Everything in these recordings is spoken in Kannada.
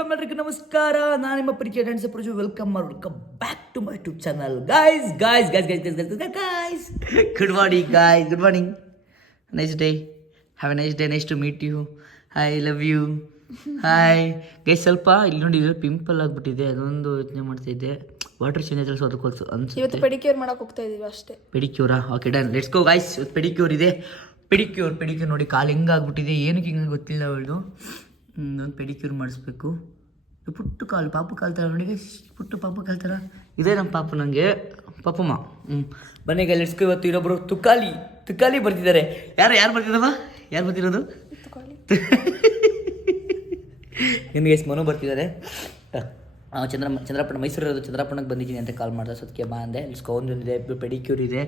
ಫ್ಯಾಮ್ ಎಲ್ಲರಿಗೂ ನಮಸ್ಕಾರ. ನಾನು ನಿಮ್ಮ ಪ್ರೀತಿಯ dance Praju. Welcome back to my YouTube channel. Guys good morning. Nice day. Have a nice day. Nice to meet you. I love you. Hi guys. ಸ್ವಲ್ಪ ಇಲ್ಲಿ ನೋಡಿ, ಇದು ಪಿಂಪಲ್ ಆಗಿಬಿಟ್ಟಿದೆ. ಅದೊಂದು ಯೋಚನೆ ಮಾಡ್ತಿದ್ದೆ. ವಾಟರ್ ಚೇಂಜ್ ಆದ್ರೆ ಅದಕ್ಕೋಸ್ಕರ ಅನ್ಸುತ್ತೆ. ಇವತ್ತು ಪೆಡಿಕ್ಯೂರ್ ಮಾಡಕ್ಕೆ ಹೋಗ್ತಾ ಇದೀವಿ ಅಷ್ಟೇ. ಪೆಡಿಕ್ಯೂರಾ? Okay done, let's go guys. Pedicure ಇದೆ. ಪೆಡಿಕ್ಯೂರ್ ನೋಡಿ, ಕಾಲು ಹೆಂಗಾಗ್ಬಿಟ್ಟಿದೆ, ಏನಕ್ಕೆ ಹಿಂಗೆ ಗೊತ್ತಿಲ್ಲ ಅವಳು. ಒಂದು ಪೆಡಿಕ್ಯೂರ್ ಮಾಡಿಸ್ಬೇಕು. ಪುಟ್ಟು ಕಾಲು, ಪಾಪು ಕಾಲು ಥರ ನೋಡಿ ಗೈಸ್, ಪುಟ್ಟು ಪಾಪು ಕಾಲು ಥರ ಇದೆ ನಮ್ಮ ಪಾಪು. ನನಗೆ ಪಾಪಮ್ಮ. ಬನ್ನಿ ಗೈ, ಲೆಟ್ಸ್ ಗೋ. ಇವತ್ತು ಇನ್ನೊಬ್ಬರು ತುಕಾಲಿ ಬರ್ತಿದ್ದಾರೆ. ಯಾರು ಬರ್ತಿದ್ದಮ್ಮ? ಯಾರು ಬರ್ತಿರೋದು? ನಿಮಗೆ ಗೈಸ್ ಮನು ಬರ್ತಿದ್ದಾರೆ. ಚಂದ್ರಪ್ಪನ ಮೈಸೂರು ಇರೋದು, ಚಂದ್ರಪ್ಪನಕ್ಕೆ ಬಂದಿದ್ದೀನಿ ಅಂತ ಕಾಲ್ ಮಾಡಿದೆ. ಸದ್ಯಕ್ಕೆ ಬಾ ಅಂದೆ. ಒಂದಿದೆ, ಪೆಡಿಕ್ಯೂರ್ ಇದೆ.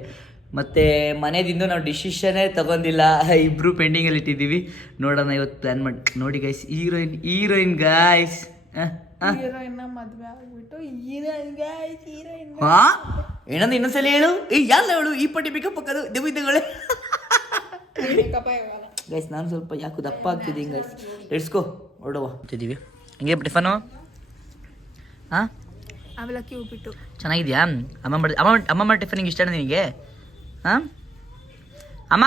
ಮತ್ತು ಮನೆಯಿಂದ ನಾವು ಡಿಸಿಷನ್ನೇ ತಗೊಂಡಿಲ್ಲ, ಇಬ್ಬರು ಪೆಂಡಿಂಗಲ್ಲಿ ಇಟ್ಟಿದ್ದೀವಿ. ನೋಡೋಣ ಇವತ್ತು ಪ್ಲ್ಯಾನ್ ಮಾಡಿ. ನೋಡಿ ಗೈಸ್, ಹೀರೋಯಿನ್ ಗಾಯ್ಸ್. ಮದುವೆ ಆಗ್ಬಿಟ್ಟು ಹೀರೋಯಿನ್ ಏನಂದ್ರೆ ಇನ್ನೊಂದ್ಸಲ ಹೇಳು. ಯಾರು ಹೇಳು? ಈ ಪಟ್ಟಿ ಪಿಕಪ್ ಹಾಕೋದು ದೇವಿದ್ದಗಳೇ ಗೈಸ್. ನಾನು ಸ್ವಲ್ಪ ಯಾಕೆ ದಪ್ಪ ಆಗ್ತಿದ್ದೀನಿ ಗೈಸ್. ಲೆಟ್ಸ್ಕೋ ಹೊರಡುವ ಅಂತಿದ್ದೀವಿ. ಹಿಂಗೆ ಟಿಫನು ಹಾಂ, ಅವಲಕ್ಕಿ ಉಪ್ಪಿಟ್ಟು ಚೆನ್ನಾಗಿದೆಯಾ? ಅಮ್ಮ ಟಿಫನ್ ಇಷ್ಟ ನಿನಗೆ? ಹಾಂ ಅಮ್ಮ,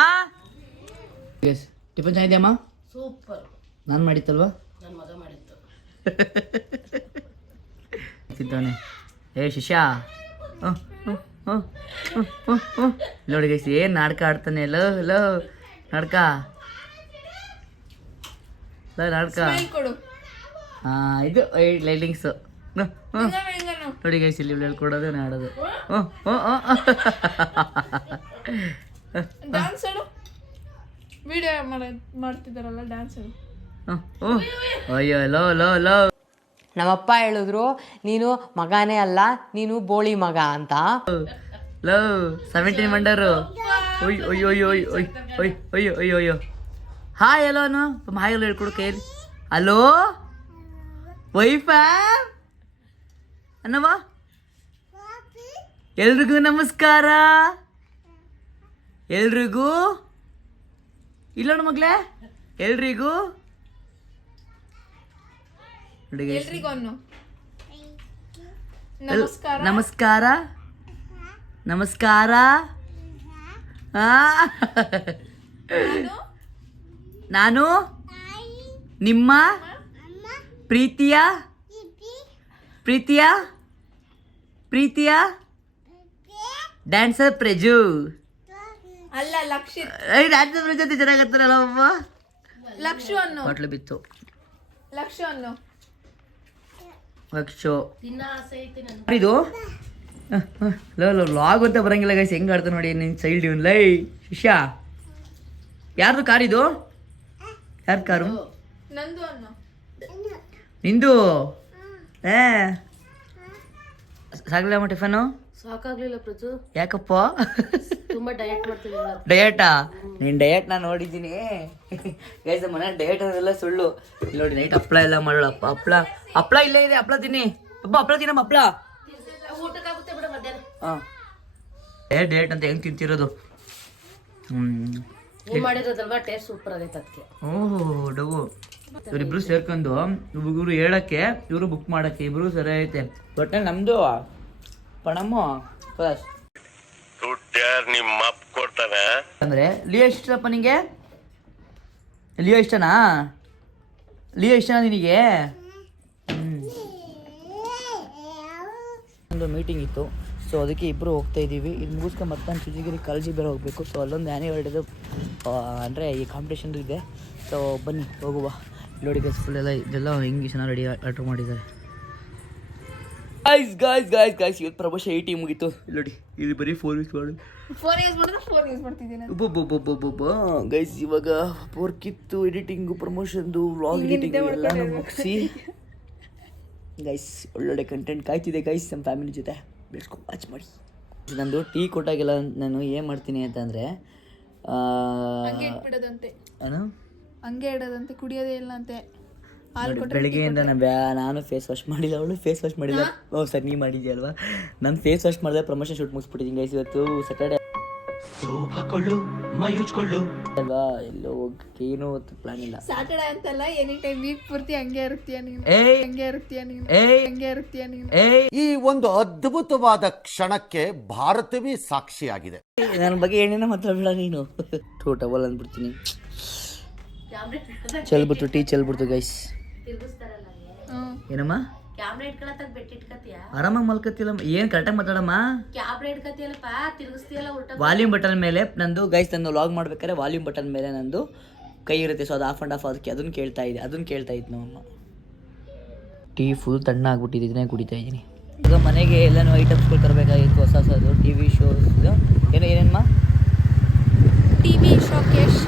ಎಸ್ ಟಿಫನ್ ಚೆನ್ನಾಗಿದೆ ಅಮ್ಮ? ಸೂಪರ್. ನಾನು ಮಾಡಿತ್ತಲ್ವಾ? ನನ್ನ ಮಗ ಮಾಡಿತ್ತು. ತಿಂತಾನೆ. ಶಿಷ್ಯ ನೋಡಿ ಗೈಸ್, ಏನು ನಾಟಕ ಆಡ್ತಾನೆ. ಲೋ ನಾಟಕ ಕೊಡು. ಹಾಂ, ಇದು ಲೈಟಿಂಗ್ಸು ನೋಡಿ ಗೈಸ್. ಇಲ್ಲಿ ಹೇಳ್ಕೊಡೋದು ಆಡೋದು. ಡ್ಯಾನ್ಸ್ ಹೇಳು. ವಿಡಿಯೋ ಮಾಡ್ತಿದ್ದಾರಲ್ಲ ಡ್ಯಾನ್ಸ್ ಹೇಳು. ಅಯ್ಯೋ ಲೋ. ನಮ್ಮಪ್ಪ ಹೇಳಿದ್ರು, ನೀನು ಮಗನೇ ಅಲ್ಲ, ನೀನು ಬೋಳಿ ಮಗ ಅಂತ. ಲೋ 17 ಮಂಡರು. ಅಯ್ಯೋ. ಹಾಯ್ ಹಲೋ ಅನು. ಹಾಯ್ ಹಲೋ ಹೇಳ್ಕೊಡು ಕೈಯಲ್ಲಿ. ಹಲೋ ವೈಫಾ ಅನ್ನವಾ. ಎಲ್ರಿಗೂ ನಮಸ್ಕಾರ. ಎಲ್ರಿಗೂ ಇಲ್ಲೋಣ ಮಗ್ಲೇ, ಎಲ್ರಿಗೂ ನಮಸ್ಕಾರ. ನಾನು ನಿಮ್ಮ ಪ್ರೀತಿಯ ಡ್ಯಾನ್ಸರ್ ಪ್ರಜು. ಅಲ್ಲ ಲಕ್ಷಿತ್. ಡ್ಯಾನ್ಸರ್ ಪ್ರಜು ಅಂತ ಚೆನ್ನಾಗತ್ತಾರಲ್ಲ ಅಮ್ಮ. ಲಕ್ಷು ಅನ್ನು ಹೋಟ್ಲು ಬಿತ್ತು. ಲಕ್ಷು ಇದು ಲಾಗ್ ಅಂತ ಬರಂಗಿಲ್ಲ ಗೈಸ್. ಹೆಂಗ್ ಆಡ್ತಾ ನೋಡಿ ನಿನ್ ಚೈಲ್ಡ್ ಇವನ್. ಲೈ ಶಿಷ್ಯ, ಯಾರ್ದು ಕಾರ್ ಇದು? ಯಾರ ಕಾರು? ನಂದು ಅನ್ನು. ನಿಂದು? ಸಾಗಲಿಲ್ಲ ಟಿಫನು? ಸಾಕಾಗ್ಲಿಲ್ಲ ಪ್ರಜು. ಯಾಕಪ್ಪ? ತುಂಬಾ ಡಯಟ್ ಮಾಡ್ತಿದ್ದೀನಿ. ಡಯಟಾ? ನೀನ್ ಡಯಟ್ ನಾನು ನೋಡಿದ್ದೀನಿ ಗೈಸ್. ಮನೆ ಡಯಟ್ ಅನ್ನೋದೆಲ್ಲ ಸುಳ್ಳು. ಇಲ್ಲಿ ನೋಡಿ, ನೈಟ್ ಹಪ್ಳ ಎಲ್ಲ ಮಾಡೋಳಪ್ಪ. ಹಪ್ಳ ಇಲ್ಲೇ ಇದೆ. ಹಪ್ಳ ತಿನ್ನಿ. ಹಪ್ಳ ತಿನ್ನಮ್ಮ. ಹಪ್ಳ ಊಟಕ್ಕಾಗುತ್ತೆ ಬಿಡ ಮಧ್ಯಾಹ್ನ. ಹಾಂ, ಡಯಟ್ ಅಂತ ಹೆಂಗ್ ತಿಂತಿರೋದು? ನೀವು ಮಾಡಿರೋದಲ್ವಾ, ಟೇಸ್ಟ್ ಸೂಪರ್ ಆಗೈತೆ ಅದಕ್ಕೆ. ಓಹೋ ಡವು. ಇವರಿಬ್ರು ಸೇರ್ಕೊಂಡು ಇವರು ಹೇಳಕ್ಕೆ, ಇವರು ಬುಕ್ ಮಾಡಕ್ಕೆ, ಇಬ್ರು ಸರಿ ಐತೆ. ಒಟ್ಟೆ ನಮ್ದು ಪಣಮ್ಮ ಫಸ್ಟ್ ನಿಮ್ಮ ಕೊಡ್ತಾನೆ. ಅಂದ್ರೆ ಲಿಯೋ ಇಷ್ಟಪ್ಪ ನಿಂಗೆ? ಲಿಯೋ ಇಷ್ಟನಾ ನಿನಗೆ? ಒಂದು ಮೀಟಿಂಗ್ ಇತ್ತು, ಸೊ ಅದಕ್ಕೆ ಇಬ್ಬರು ಹೋಗ್ತಾ ಇದ್ದೀವಿ. ಇದು ಮುಗಿಸ್ಕೊಂಡು ಮತ್ತೆ ನಾನು ಚುಜಿಗಿರಿ ಕಾಲೇಜಿಗೆ ಬೇರೆ ಹೋಗಬೇಕು. ಸೊ ಅಲ್ಲೊಂದು ಆ್ಯನಿವರ್ಡೇದು ಅಂದರೆ ಈ ಕಾಂಪಿಟೇಷನ್ದು ಇದೆ. ಸೊ ಬನ್ನಿ ಹೋಗುವ. ನೋಡಿ ಗೈಸ್, ಫುಲ್ ಎಲ್ಲ ಇದೆಲ್ಲ ಹೆಂಗೆ ಚೆನ್ನಾಗಿ ರೆಡಿ ಆರ್ಡ್ರ್ ಮಾಡಿದ್ದಾರೆ. ಗಾಯ್ಸ್ ಇವತ್ತು ಪ್ರಮೋಷನ್ 80 ಮುಗೀತು. ನೋಡಿ ಇಲ್ಲಿ ಬರೀ 4 ವೀಕ್ಸ್ ಮಾಡಿ. 4 ಯೂಸ್ ಮಾಡ್ತಿದ್ದೀನಿ ಗೈಸ್. ಇವಾಗ ವರ್ಕ್ ಇತ್ತು, ಎಡಿಟಿಂಗು, ಪ್ರಮೋಷನ್ದು, ವ್ಲಾಗ್ ಎಡಿಟಿಂಗ್ ಎಲ್ಲ ಮುಗಿಸಿ ಗೈಸ್ ಒಳ್ಳೊಳ್ಳೆ ಕಂಟೆಂಟ್ ಕಾಯ್ತಿದೆ ಗೈಸ್ ನಮ್ಮ ಫ್ಯಾಮಿಲಿ ಜೊತೆ. ಬೆಳೆಸ್ಕೊಂಡು ವಾಚ್ ಮಾಡಿ. ನಂದು ಟೀ ಕೊಟ್ಟಾಗೆಲ್ಲ ನಾನು ಏನು ಮಾಡ್ತೀನಿ ಅಂತಂದರೆ ಹಂಗೆ ಇಡೋದಂತೆ, ಕುಡಿಯೋದೇ ಇಲ್ಲ ಅಂತೆ. ಬೆಳಿಗ್ಗೆಯಿಂದ ನಾನು ಫೇಸ್ ವಾಶ್ ಮಾಡಿಲ್ಲ, ಅವಳು ಫೇಸ್ ವಾಶ್ ಮಾಡಿಲ್ಲ. ಓ ಸರ್, ನೀ ಮಾಡಿದ್ಯಲ್ವಾ? ನಾನು ಫೇಸ್ ವಾಶ್ ಮಾಡಿದೆ, ಪ್ರಮೋಷನ್ ಶೂಟ್ ಮುಗಿಸ್ಬಿಟ್ಟಿದ್ದೀನಿ ಗೈಸ್. ಇವತ್ತು ಸ್ಯಾಟರ್ಡೆ ಅಲ್ವಾ ಎಲ್ಲೋ ಹೋಗಕ್ಕೆ ಏನೂ ಪ್ಲಾನ್ ಇಲ್ಲ. ಸ್ಯಾಟರ್ಡೆ ಅಂತಲ್ಲ, ಎನಿ ಟೈಮ್ ವೀಕ್ ಪೂರ್ತಿ ಹಂಗೆ ಇರ್ತೀಯ ನೀನು. ಈ ಒಂದು ಅದ್ಭುತವಾದ ಕ್ಷಣಕ್ಕೆ ಭಾರತವೇ ಸಾಕ್ಷಿಯಾಗಿದೆ. ನನ್ನ ಬಗ್ಗೆ ಏನೇನೋ ಮಾತಾಡಬೇಡ ನೀನು. ಟವಲ್ ಅಂದ್ಬಿಡ್ತೀನಿ. ಚೆಲ್ಬಿಡ್ತು ಗೈಸ್. ಏನಮ್ಮ ಆರಾಮಾಗಿ ಮಲ್ಕತ್ತಿಲ್ಲ, ಏನ್ ಕರೆಕ್ಟಾಗಿ ಮಾತಾಡಮ್ಮ. ವಾಲ್ಯೂಮ್ ಬಟನ್ ಮೇಲೆ ನಂದು ಗೈಸ್, ನಾನು ಲಾಗ್ ಮಾಡ್ಬೇಕಾದ್ರೆ ವಾಲ್ಯೂಮ್ ಬಟನ್ ಮೇಲೆ ನಂದು ಕೈ ಇರುತ್ತೆ. ಸೊ ಅದು ಆಫ್ ಆ್ಯಂಡ್ ಆಫ್ ಅದಕ್ಕೆ ಅದನ್ನ ಕೇಳ್ತಾ ಇತ್ತು ನಮ್ಮಮ್ಮ. ಟೀ ಫುಲ್ ತಣ್ಣ ಆಗ್ಬಿಟ್ಟಿದೆ, ಇದನ್ನೇ ಕುಡಿತಾ ಇದ್ದೀನಿ. ಈಗ ಮನೆಗೆ ಎಲ್ಲನೂ ಐಟಮ್ಸ್ಗಳು ತರಬೇಕಾಗಿತ್ತು, ಹೊಸದು TV ಶೋಸ್. ಏನೇನಮ್ಮ? TV ಶೋಕೇಶ್,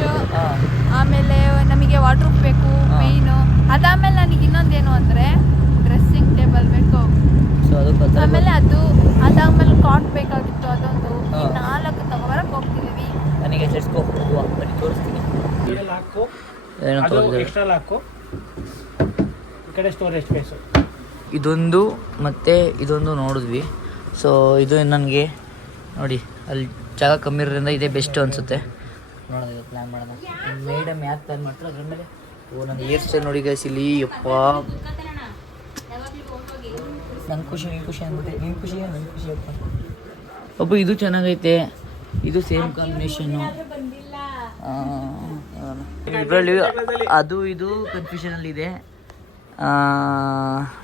ಆಮೇಲೆ ನಮಗೆ ವಾರ್ಡ್ರೋಬ್ ಬೇಕು ಮೇಯ್ನು. ಅದಾದ್ಮೇಲೆ ನನಗೆ ಇನ್ನೊಂದೇನು ಅಂದರೆ ಡ್ರೆಸ್ಸಿಂಗ್ ಟೇಬಲ್ ಬೇಕು. ಸೊ ಅದು ಆಮೇಲೆ ಅದಾದ್ಮೇಲೆ ಕಾಟ್ ಬೇಕಾಗಿತ್ತು, ಅದೊಂದು. 4 ತಗೋಬರಕ್ಕೆ ಹೋಗ್ತಿದ್ದೀವಿ. ನನಗೆ ಸೆಟ್ಸ್ಕೋ ಬನ್ನಿ ತೋರಿಸ್ತೀನಿ. ಇದೊಂದು ಮತ್ತೆ ಇದೊಂದು ನೋಡಿದ್ವಿ. ಸೊ ಇದು ನನಗೆ ನೋಡಿ ಅಲ್ಲಿ ಜಾಗ ಕಮ್ಮಿ ಇರೋದ್ರಿಂದ ಇದೇ ಬೆಸ್ಟ್ ಅನಿಸುತ್ತೆ. ನೋಡೋದು ಪ್ಲ್ಯಾನ್ ಮಾಡೋಣ. ಮೇಡಮ್ ಯಾಕೆ ಪ್ಲ್ಯಾನ್ ಮಾಡ್ತಾರೆ ಅದ್ರ ಮೇಲೆ. ನನ್ನ ಹೇರ್ ಸ್ಟೈಲ್ ನೋಡಿ ಗೈಸ್ ಇಲ್ಲಿ. ಯಪ್ಪ ನಂಗೆ ಖುಷಿ ಅಂದ್ಬಿಟ್ಟೆ. ನಿನ್ನ ಖುಷಿ ಅಪ್ಪ. ಒಬ್ಬ ಇದು ಚೆನ್ನಾಗೈತೆ, ಇದು ಸೇಮ್ ಕಾಂಬಿನೇಷನ್ನು. ಇದರಲ್ಲಿ ಅದು ಇದು ಕನ್ಫ್ಯೂಷನಲ್ಲಿದೆ.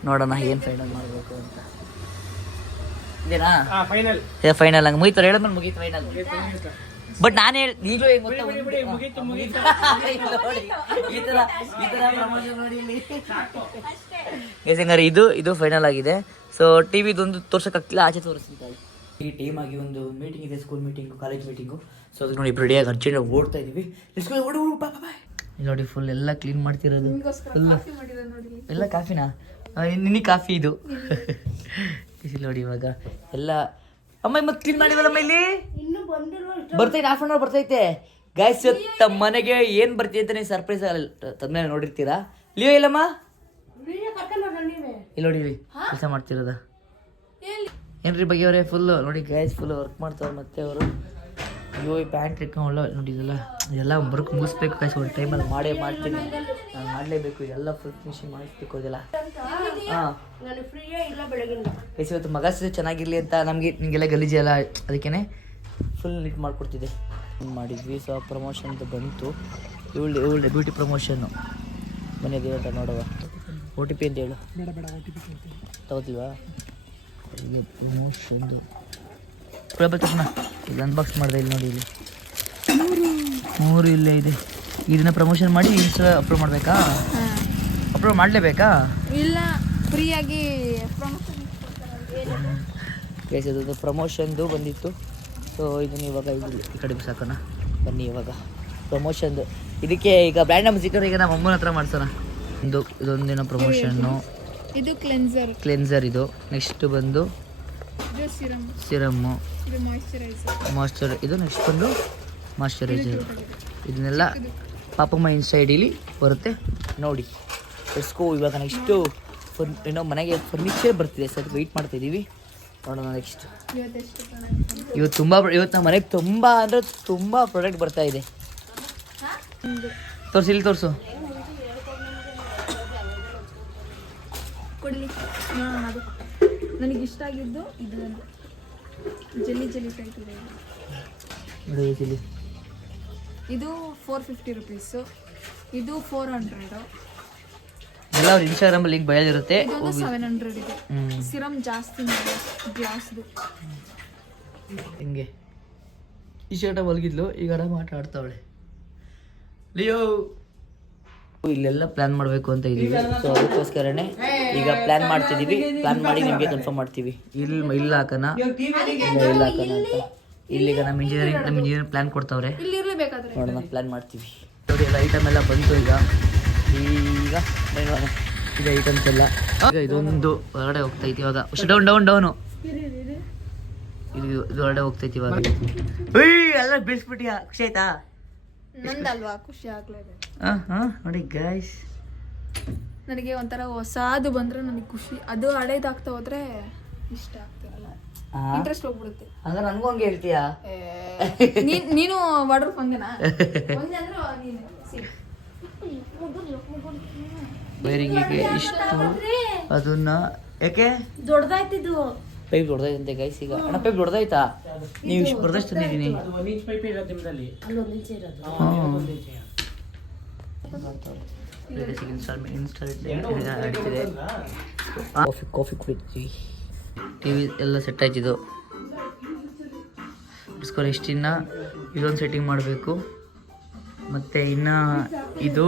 ನೋಡೋಣ ಏನು ಫೈನಲ್ ಮಾಡಬೇಕು ಅಂತ. ಇದೇನಾ ಫೈನಲ್? ಹಂಗೆ ಮುಗೀತಾರೆ ಹೇಳಿದ್ಮೇಲೆ ಮುಗೀತು ಫೈನಲ್. ಬಟ್ ನಾನು ಈಗಲೂ ಹೆಂಗೆ ಗೊತ್ತಾ, ಈ ಥರ ಪ್ರಮೋಷನ್ ನೋಡಿ ಇಲ್ಲಿ. ಹಂಗಾರೆ ಇದು ಫೈನಲ್ ಆಗಿದೆ. ಸೊ TV ಇದೊಂದು ತೋರ್ಸೋಕ್ಕಾಗ್ತಿಲ್ಲ, ಆಚೆ ತೋರಿಸ್ತಿದ್ದಾರೆ. ಈ ಟೀಮ್ ಆಗಿ ಒಂದು ಮೀಟಿಂಗ್ ಇದೆ, school meeting, college meeting. So ಅದಕ್ಕೆ ನೋಡಿ ರೆಡಿಯಾಗಿ ಅರ್ಜೆಂಟಾಗಿ ಓಡ್ತಾ ಇದ್ದೀವಿ. ನೋಡಿ ಫುಲ್ ಎಲ್ಲ ಕ್ಲೀನ್ ಮಾಡ್ತಿರೋದು. ಎಲ್ಲ ಕಾಫಿನಾ? ನಿನಗೆ ಕಾಫಿ ಇದು. ನೋಡಿ ಇವಾಗ ಎಲ್ಲ ಅಮ್ಮ ಮತ್ತೆ ಕ್ಲೀನ್ ಮಾಡಿವಲ್ಲಮ್ಮ ಇಲ್ಲಿ. ಬರ್ತೈತೆ, ಹಾಫ್ ಆನ್ ಅವರ್ ಬರ್ತೈತೆ ಗೈಸ್. ತಮ್ಮ ಮನೆಗೆ ಏನು ಬರ್ತೀವಿ ಅಂತ ನೀವು ಸರ್ಪ್ರೈಸ್ ತಂದ್ಮೇಲೆ ನೋಡಿರ್ತೀರಾ. ಲಿಯೋ ಇಲ್ಲಮ್ಮ, ಇಲ್ಲಿ ನೋಡಿ ಕೆಲಸ ಮಾಡ್ತಿರೋದ ಏನ್ರಿ ಬಗ್ಗೆ ಅವರೇ. ಫುಲ್ಲು ನೋಡಿ ಗೈಸ್, ಫುಲ್ ವರ್ಕ್ ಮಾಡ್ತಾವ್ರೆ ಮತ್ತೆ ಅವರು. ಅಯ್ಯೋ ಈ ಪ್ಯಾಂಟ್ ಇಟ್ಕೊಂಡು ನೋಡಿ ಇದೆಲ್ಲ ವರ್ಕ್ ಮುಗಿಸ್ಬೇಕು ಗೈಸ್. ಒಂದು ಟೈಮಲ್ಲಿ ಮಾಡ್ತೀನಿ, ನಾನು ಮಾಡಲೇಬೇಕು. ಇದೆಲ್ಲ ಫುಲ್ ಫಿನಿಶಿಂಗ್ ಮಾಡಿಸ್ಬೇಕು ಇದೆಲ್ಲ. ಹಾಂ ಗೈಸ್, ಇವತ್ತು ಮಗ ಚೆನ್ನಾಗಿರಲಿ ಅಂತ ನಿಮಗೆಲ್ಲ ಗಲೀಜೆಲ್ಲ ಅದಕ್ಕೇ ಫುಲ್ ನೀಟ್ ಮಾಡಿಕೊಡ್ತಿದ್ದೆ ಮಾಡಿದ್ವಿ. ಸೊ ಪ್ರಮೋಷನ್ದು ಬಂತು. ಇವಳು ಬ್ಯೂಟಿ ಪ್ರಮೋಷನ್ನು ಮನೆಯದು ಅಂತ ನೋಡುವ. OTP ಅಂತ ಹೇಳು. ತಗೋತಿಲ್ವಾ? ಪ್ರಮೋಷನ್ದು ತಕ್ಷಣ ಇಲ್ಲಿ ಅನ್ಬಾಕ್ಸ್ ಮಾಡಿದೆ. ಇಲ್ಲಿ ನೋಡಿ, ಇಲ್ಲಿ 3 ಇಲ್ಲೇ ಇದೆ. ಇದನ್ನ ಪ್ರಮೋಷನ್ ಮಾಡಿ ಇನ್ಸ್ಟಾ ಅಪ್ಲೋಡ್ ಮಾಡಬೇಕಾ? ಅಪ್ಲೋಡ್ ಮಾಡಲೇಬೇಕಾ? ಇಲ್ಲ, ಫ್ರೀಯಾಗಿ ಇದು ಪ್ರಮೋಷನ್ದು ಬಂದಿತ್ತು. ಸೊ ಇದನ್ನು ಇವಾಗ ಈ ಕಡೆ ಸಾಕೋಣ ಬನ್ನಿ. ಇವಾಗ ಪ್ರಮೋಷನ್ದು ಇದಕ್ಕೆ ಈಗ ಬ್ರ್ಯಾಂಡ್ ಸಿಕ್ಕರೆ ಈಗ ನಮ್ಮ ಅಮ್ಮನ ಹತ್ರ ಮಾಡ್ಸೋಣ. ಇದೊಂದಿನ ಪ್ರಮೋಷನ್ನು. ಇದು ಕ್ಲೆನ್ಸರ್ ಇದು. ನೆಕ್ಸ್ಟ್ ಬಂದು ಸಿರಮ್ಮು, ಮಾಯ್ಶ್ಚರೈಸರ್. ಇದು ನೆಕ್ಸ್ಟ್ ಬಂದು ಮಾಯ್ಶ್ಚರೈಸರ್. ಇದನ್ನೆಲ್ಲ ಪಾಪಮ್ಮ ಇನ್ಸೈಡಲ್ಲಿ ಬರುತ್ತೆ ನೋಡಿ. ಎಸ್ಕೋ ಇವಾಗ ನೆಕ್ಸ್ಟು ಏನೋ ಮನೆಗೆ ಫರ್ನಿಚರ್ ಬರ್ತಿದೆ. ಸರ್ ವೆಯ್ಟ್ ಮಾಡ್ತಾಯಿದ್ದೀವಿ, ನೋಡೋಣ ನೆಕ್ಸ್ಟ್. ಇವತ್ತು ನಮ್ಮ ಮನೆಗೆ ತುಂಬ ಅಂದರೆ ತುಂಬ ಪ್ರಾಡಕ್ಟ್ ಬರ್ತಾ ಇದೆ. ತೋರಿಸಿ, ಇಲ್ಲಿ ತೋರಿಸು. ಕೊಡಲಿ ನೋಡೋಣ. ಅದು ನನಗೆ ಇಷ್ಟ ಆಗಿದ್ದು ಇದು ಜೆಲ್ಲಿ ಟೈಪ್ ಇದೆ. ಇದು 450 ರುಪೀಸು, ಇದು 400. ಎಲ್ಲ ಅವ್ರ ಇನ್ಸ್ಟಾಗ್ರಾಮಲ್ಲಿ ಲಿಂಕ್ ಬಯೋದಿರುತ್ತೆ. ಇದೊಂದು 700 ಇದೆ. ಸಿರಮ್ ಜಾಸ್ತಿ ಗ್ಲಾಸ್ದು. ಹಿಂಗೆ ಈ ಶರ್ಟ ಮಲಗಿದ್ಲು, ಈಗ ಆರಾಮ ಆಟ ಆಡ್ತಾವಳೆ. ಲಿಯೋ ಇಲ್ಲೆಲ್ಲ ಪ್ಲ್ಯಾನ್ ಮಾಡಬೇಕು ಅಂತ ಇದ್ದೀವಿ. ಸೊ ಅದಕ್ಕೋಸ್ಕರನೇ ಈಗ ಪ್ಲ್ಯಾನ್ ಮಾಡ್ತಿದ್ದೀವಿ. ಪ್ಲ್ಯಾನ್ ಮಾಡಿ ನಿಮಗೆ ಕನ್ಫರ್ಮ್ ಮಾಡ್ತೀವಿ. ಇಲ್ಲ ಹಾಕೋಣ ಅಂತ. ಇಲ್ಲಿಗ ನಮ್ಮ ಇಂಜಿನಿಯರಿಂಗ್ ಪ್ಲ್ಯಾನ್ ಕೊಡ್ತಾವ್ರೆ, ನೋಡೋಣ ಪ್ಲ್ಯಾನ್ ಮಾಡ್ತೀವಿ. ನೋಡಿ ಎಲ್ಲ ಐಟಮ್ ಎಲ್ಲ ಬಂತು. ಈಗ ಇದು ಐಟಮ್ಸ್ ಎಲ್ಲ ಈಗ ಇದೊಂದು ಹೊರಗಡೆ ಹೋಗ್ತೈತಿ ಇವಾಗ. ಡೌನು ಇದು ಹೊರಗಡೆ ಹೋಗ್ತೈತಿ ಇವಾಗ. ಎಲ್ಲ ಬಿಡಿಸ್ಬಿಟ್ಟಿಯಾ? ಖುಷಿ ಆಯ್ತಾ? ನಂದಲ್ವಾ, ಖುಷಿ ಆಗ್ಲೇಬೇಕು. ನೋಡಿ ಗೈಸ್, ನನಗೆ ಒಂಥರ ಹೊಸದು ಬಂದರೆ ನನಗೆ ಖುಷಿ. ಅದು ಹಳೇದಾಗ್ತಾ ಹೋದ್ರೆ ಇಷ್ಟ ಆಗ್ತಿರಲ್ಲ. ಇಂಟ್ರೆಸ್ಟ್ ಹೋಗ್ಬಿಡುತ್ತೆ. ಹಂಗಾರೆ ನನಗೂ ಹಂಗೆ ಹೇಳ್ತೀಯಾ? ನೀನು ವಾಟರ್ ಹಂಗೆನಾ? ಒಂದೇ ಅಂದ್ರೆ ನೀನು ವೈರಿಂಗಿಗೆ ಇಷ್ಟು ಅದನ್ನ ಯಾಕೆ ದೊಡ್ಡದಾಯ್ತಿದ್ದು. ಪೈಪ್ ದೊಡ್ಡದಾಯ್ತಂತೆ ಗೈಸ್ ಈಗ. ಅಣ್ಣ ಪೈಪ್ ದೊಡ್ಡದಾಯ್ತಾ? ನೀವು ಇಷ್ಟು ಬರ್ದಷ್ಟು ತಂದಿದ್ದೀನಿ. ಕಾಫಿ ಕುಡಿತೀವಿ. ಟಿವಿ ಎಲ್ಲ ಸೆಟ್ ಆಯ್ತಿದ್ದು. ಇಸ್ಕೊಂಡು ಇಷ್ಟಿನ್ನ ಇದೊಂದು ಸೆಟ್ಟಿಂಗ್ ಮಾಡಬೇಕು. ಮತ್ತು ಇನ್ನು ಇದು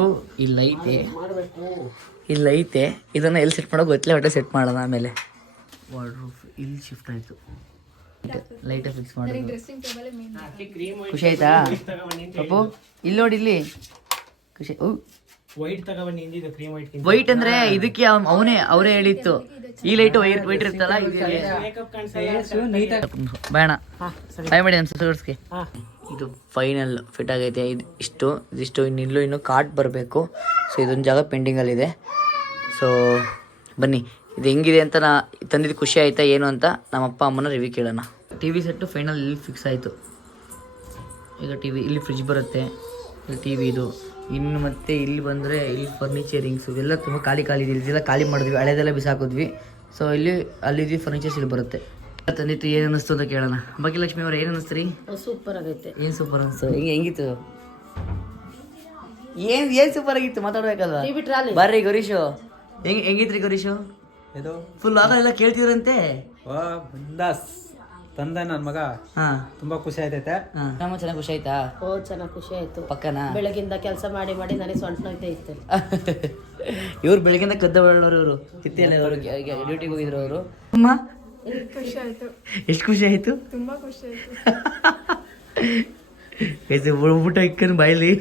ಇಲ್ಲೈತೆ, ಇದನ್ನು ಎಲ್ಲಿ ಸೆಟ್ ಮಾಡೋಕೆ ಗೊತ್ತಿಲ್ಲ, ಒಟ್ಟೆ ಸೆಟ್ ಮಾಡೋಣ. ಆಮೇಲೆ ವಾರ್ಡ್ರೋಬ್ ಇಲ್ಲಿ ಶಿಫ್ಟ್ ಆಯಿತು, ಲೈಟಾಗಿ ಫಿಕ್ಸ್ ಮಾಡೋದು. Dressing table main. ಖುಷಿ ಆಯ್ತಾ ಅಪ್ಪು? ಇಲ್ಲಿ ನೋಡಿ, ಇಲ್ಲಿ ಖುಷಿ. ವೈಟ್ ಅಂದ್ರೆ ಇದಕ್ಕೆ ಅವರೇ ಹೇಳಿತ್ತು. ಈ ಲೈಟ್ ವೈಟ್ ಇರುತ್ತಲ್ಲ, ಬೇಡ ಟ್ರೈ ಮಾಡಿ ನಮ್ಮ ಸಬ್ಸ್ಕ್ರೈಬರ್ಸ್ಗೆ. ಇದು ಫೈನಲ್ ಫಿಟ್ ಆಗೈತೆ. ಇದಿಷ್ಟು ಇನ್ನೂ ಕಾರ್ಡ್ ಬರಬೇಕು. ಸೊ ಇದೊಂದು ಜಾಗ ಪೆಂಡಿಂಗಲ್ಲಿದೆ. ಸೊ ಬನ್ನಿ, ಇದು ಹೆಂಗಿದೆ ಅಂತ ತಂದಿದ್ದು ಖುಷಿ ಆಯ್ತಾ ಏನು ಅಂತ ನಮ್ಮ ಅಪ್ಪ ಅಮ್ಮನ ರಿವ್ಯೂ ಕೇಳೋಣ. ಟಿ ವಿ ಸೆಟ್ಟು ಫೈನಲ್ ಇಲ್ಲಿ ಫಿಕ್ಸ್ ಆಯಿತು. ಈಗ ಟಿ ವಿ ಇಲ್ಲಿ ಫ್ರಿಜ್ ಬರುತ್ತೆ, ಇಲ್ಲಿ ಟಿ ವಿ ಇದು. ಇನ್ನು ಮತ್ತೆ ಇಲ್ಲಿ ಬಂದರೆ ಇಲ್ಲಿ ಫರ್ನಿಚರಿಂಗ್ಸು ಇವೆಲ್ಲ ತುಂಬ ಖಾಲಿ ಇದೆ. ಇದೆಲ್ಲ ಖಾಲಿ ಮಾಡಿದ್ವಿ, ಹಳೆದೆಲ್ಲ ಬಿಸಾಕಿದ್ವಿ. ಸೊ ಅಲ್ಲಿದ್ವಿ ಫರ್ನಿಚರ್ಸ್ ಇಲ್ಲಿ ಬರುತ್ತೆ. ತಂದಿತ್ತು ಏನು ಅನ್ನಿಸ್ತು ಅಂತ ಕೇಳೋಣ. ಭಾಗ್ಯಲಕ್ಷ್ಮಿ ಅವ್ರು ಏನು ಅನ್ನಿಸ್ತು ರೀ? ಸೂಪರ್ ಆಗೈತೆ. ಏನು ಸೂಪರ್ ಅನ್ನಿಸ್ತು? ಹೆಂಗಿತ್ತು? ಏನು ಸೂಪರ್ ಆಗಿತ್ತು ಮಾತಾಡ್ಬೇಕಲ್ವ? ಬರ್ರಿ ಗೌರೀಶು, ಹೆಂಗಿತ್ರಿ ಗೌರೀಶು? ಫುಲ್ ಆಗಲ್ಲ ಕೇಳ್ತಿದ್ರಂತೆ. ಬಿಂದಾಸ್ ತಂದ ನನ್ನ ಮಗ. ತುಂಬಾ ಖುಷಿ ಆಯ್ತೈತೆ. ನಮ್ಮ ಚೆನ್ನಾಗಿ ಖುಷಿ ಆಯ್ತಾ? ಚೆನ್ನಾಗಿ ಖುಷಿ ಆಯ್ತು. ಪಕ್ಕನಾ? ಬೆಳಗಿಂದ ಕೆಲಸ ಮಾಡಿ ನನಗೆ ಸೊಂಟ ನೋಯ್ತಾ ಇತ್ತು. ಇವ್ರು ಬೆಳಗಿಂದ ಕದ್ದ ಬಳ್ಳೋರು. ಇವರು ಕಿತ್ತಿಯಲ್ಲಿ ಅವರು ಡ್ಯೂಟಿಗೆ ಹೋಗಿದ್ರು ಅವರು. ಅಮ್ಮ ಖುಷಿ ಆಯ್ತು. ಎಷ್ಟು ಖುಷಿ ಆಯ್ತು? ತುಂಬಾ ಖುಷಿ ಆಯ್ತು. ಬಿಡ್ಬಿಟ್ಟು ಇಕ್ಕನ್ ಬಾಯ್ಲಿ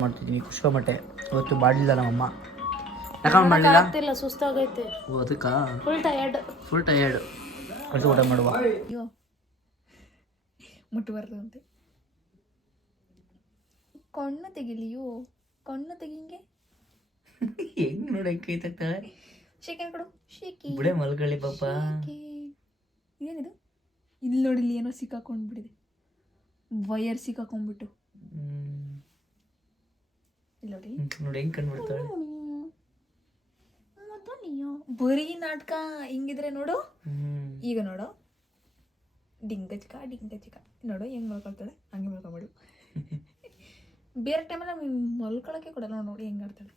ಮಾಡ್ತಿದ್ದೀನಿ. ಖುಷಿ ಮಟ್ಟೆ ಇವತ್ತು ಮಾಡಲಿಲ್ಲ ನಮ್ಮಮ್ಮ. ಯಾಕಂದ್ರೆ ಮಾಡಲಿಲ್ಲ? ಸುಸ್ತಾಗೈತೆ. ಅದಕ್ಕ ಫುಲ್ ಟಯರ್ಡ್. ಕಳ್ಸಿ ಊಟ ಮಾಡುವ. ಅಯ್ಯೋ ಮುಟ್ಟಬಾರ್ದು ಅಂತೆ. ಕಣ್ಣು ತೆಗಿಲಿಯೋ, ಕಣ್ಣು ತೆಗಿಂಗೆ. ಹೆಂಗ್ ನೋಡಿ ಕೈ ತಗ್ತಾಳೆ. ಶೇಕನ್ ಕೊಡು. ಶೇಕಿ ಬಿಡೆ ಮಲ್ಕೊಳ್ಳಿ ಪಾಪ. ಏನಿದು? ಇಲ್ಲಿ ನೋಡಿ, ಇಲ್ಲಿ ಏನೋ ಸಿಕ್ಕಾಕೊಂಡ್ಬಿಟ್ಟಿದೆ. ವಯರ್ ಸಿಕ್ಕಾಕೊಂಡ್ಬಿಟ್ಟು. ಇಲ್ಲಿ ನೋಡಿ ನೋಡಿ ಹೆಂಗ್ ಕಂಡ್ಬಿಡ್ತಾಳೆ. ಬರೀ ನಾಟಕ ಹಿಂಗಿದ್ರೆ ನೋಡು. ಈಗ ನೋಡು, ಡಿಂಗ ಚಿಕ್ಕ ನೋಡು ಹೆಂಗ್ ಮಲ್ಕೊಳ್ತಾಳೆ. ಹಂಗೆ ಮಲ್ಕೊಂಬಿಡು. ಬೇರೆ ಟೈಮಲ್ಲಿ ಮಲ್ಕೊಳಕ್ಕೆ ಕೊಡಲ್ಲ. ನೋಡಿ ಹೆಂಗ್ ಆಡ್ತಾಳೆ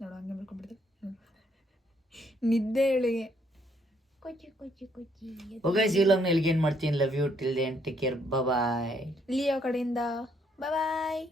ನೋಡು, ಹಂಗೆ ಮಲ್ಕೊಂಡ್ಬಿಡ್ತಾಳೆ ನೋಡು. ನಿದ್ದೆ ಹೇಳಿಗೆ ಓಕೆ, ಇಲ್ಲಿಗೆ ಏನು ಮಾಡ್ತೀನಿ. Love you till then, take care, bye. Leo ಕಡೆಯಿಂದ ಬಾಯ್.